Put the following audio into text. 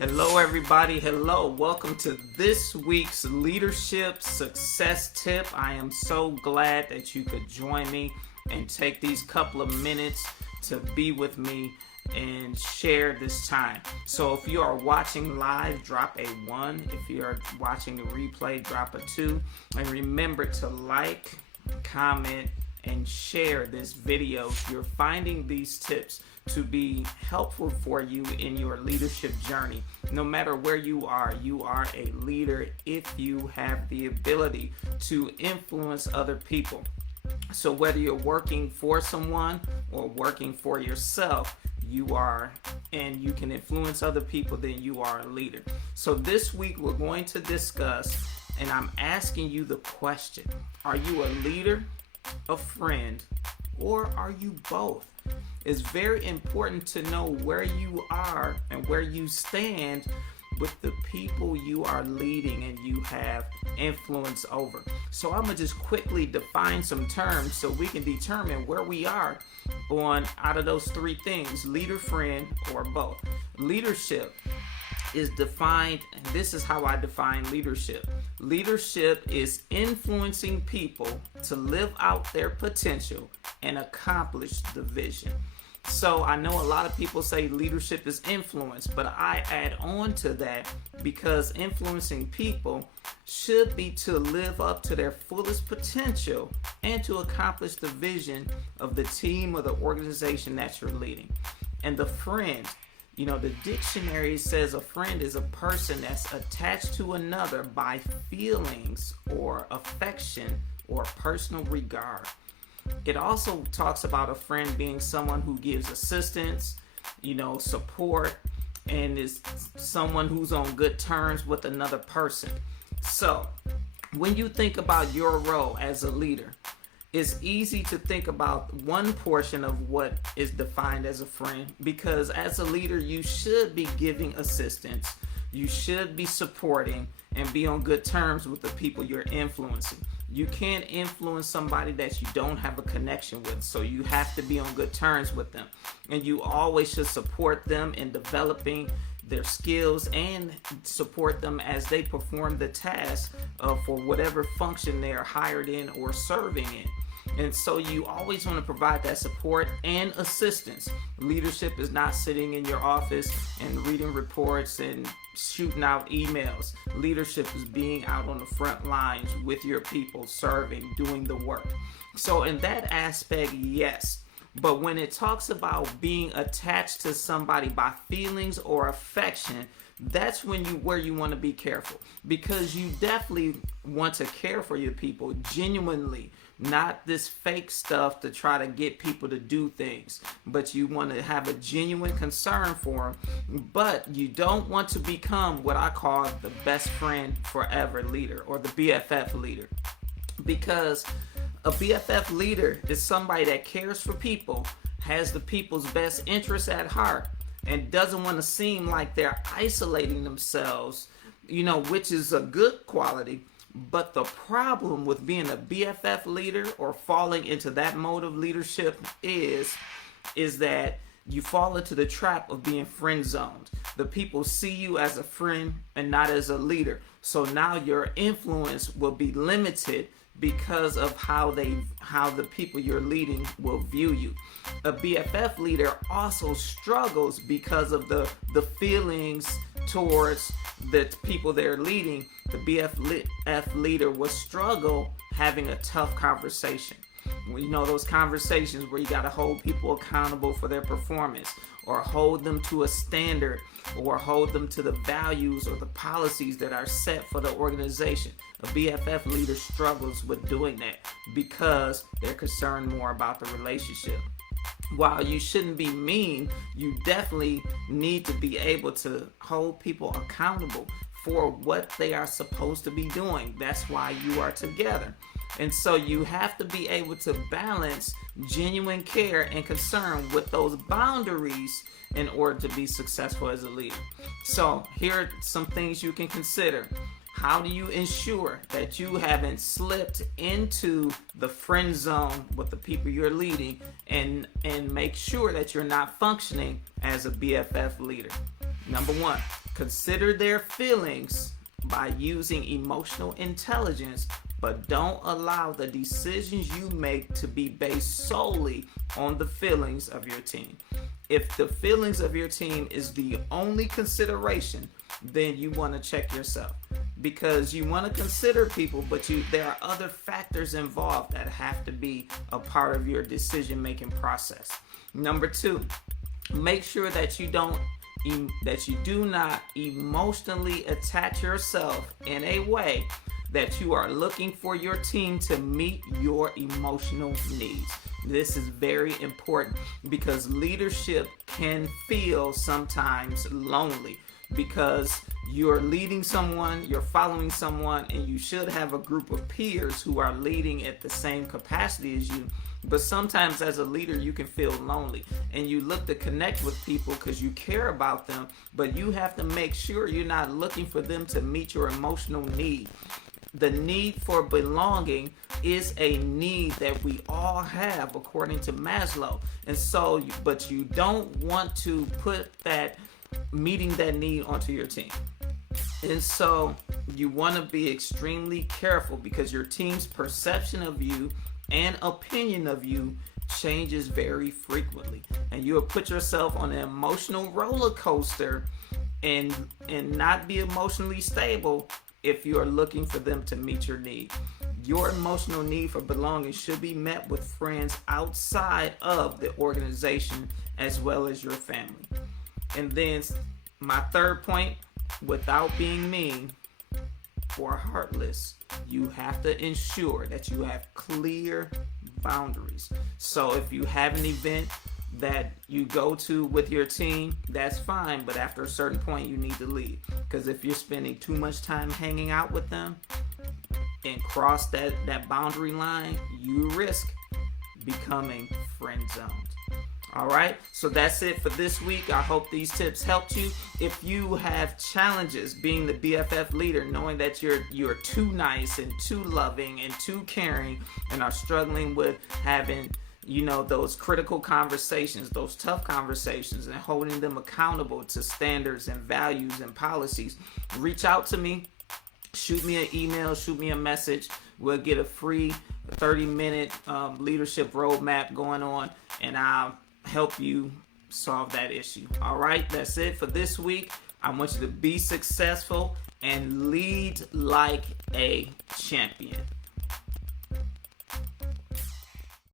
Hello, everybody. Hello. Welcome to this week's Leadership Success Tip. I am so glad that you could join me and take these couple of minutes to be with me and share this time. So if you are watching live, drop a 1. If you are watching the replay, drop a 2. And remember to like, comment, and share this video. You're finding these tips to be helpful for you in your leadership journey. No matter where you are a leader if you have the ability to influence other people. So whether you're working for someone or working for yourself, you are, and you can influence other people, then you are a leader. So this week we're going to discuss, and I'm asking you the question, are you a leader, a friend, or are you both? It's very important to know where you are and where you stand with the people you are leading and you have influence over. So I'm going to just quickly define some terms so we can determine where we are on out of those 3 things: leader, friend, or both. Leadership is defined, and this is how I define leadership. Leadership is influencing people to live out their potential and accomplish the vision. So I know a lot of people say leadership is influence, but I add on to that because influencing people should be to live up to their fullest potential and to accomplish the vision of the team or the organization that you're leading. And the friend, the dictionary says a friend is a person that's attached to another by feelings or affection or personal regard. It also talks about a friend being someone who gives assistance, support, and is someone who's on good terms with another person. So when you think about your role as a leader, it's easy to think about one portion of what is defined as a friend, because as a leader, you should be giving assistance, you should be supporting, and be on good terms with the people you're influencing. You can't influence somebody that you don't have a connection with, so you have to be on good terms with them. And you always should support them in developing their skills and support them as they perform the task for whatever function they are hired in or serving in. And so you always want to provide that support and assistance. Leadership is not sitting in your office and reading reports and shooting out emails. Leadership is being out on the front lines with your people, serving, doing the work. So in that aspect, yes. But when it talks about being attached to somebody by feelings or affection, that's where you want to be careful, because you definitely want to care for your people genuinely, not this fake stuff to try to get people to do things, but you want to have a genuine concern for them. But you don't want to become what I call the best friend forever leader, or the BFF leader, because a BFF leader is somebody that cares for people, has the people's best interests at heart, and doesn't want to seem like they're isolating themselves, which is a good quality. But the problem with being a BFF leader or falling into that mode of leadership is that you fall into the trap of being friend zoned. The people see you as a friend and not as a leader. So now your influence will be limited because of how the people you're leading will view you. A BFF leader also struggles because of the feelings towards the people they're leading. The BFF leader will struggle having a tough conversation. Those conversations where you got to hold people accountable for their performance, or hold them to a standard, or hold them to the values or the policies that are set for the organization. A BFF leader struggles with doing that because they're concerned more about the relationship. While you shouldn't be mean, you definitely need to be able to hold people accountable for what they are supposed to be doing. That's why you are together. And so you have to be able to balance genuine care and concern with those boundaries in order to be successful as a leader. So here are some things you can consider. How do you ensure that you haven't slipped into the friend zone with the people you're leading, and make sure that you're not functioning as a BFF leader? Number one, Consider their feelings by using emotional intelligence, but don't allow the decisions you make to be based solely on the feelings of your team. If the feelings of your team is the only consideration, then you want to check yourself, because you want to consider people, but there are other factors involved that have to be a part of your decision making process. Number two, make sure that you do not emotionally attach yourself in a way that you are looking for your team to meet your emotional needs. This is very important because leadership can feel sometimes lonely, because you're leading someone, you're following someone, and you should have a group of peers who are leading at the same capacity as you. But sometimes as a leader, you can feel lonely, and you look to connect with people because you care about them, but you have to make sure you're not looking for them to meet your emotional need. The need for belonging is a need that we all have according to Maslow. And so, but you don't want to put that meeting that need onto your team. And so you want to be extremely careful, because your team's perception of you and opinion of you changes very frequently, and you'll put yourself on an emotional roller coaster and not be emotionally stable if you are looking for them to meet your need. Your emotional need for belonging should be met with friends outside of the organization as well as your family. And then my third point, without being mean or heartless, you have to ensure that you have clear boundaries. So if you have an event that you go to with your team, that's fine, but after a certain point you need to leave, because if you're spending too much time hanging out with them and cross that boundary line, you risk becoming friend zoned. All right, so that's it for this week. I hope these tips helped you. If you have challenges being the BFF leader, knowing that you're too nice and too loving and too caring, and are struggling with having those critical conversations, those tough conversations, and holding them accountable to standards and values and policies, reach out to me. Shoot me an email, shoot me a message. We'll get a free 30-minute leadership roadmap going on, and I'll help you solve that issue. All right, that's it for this week. I want you to be successful and lead like a champion.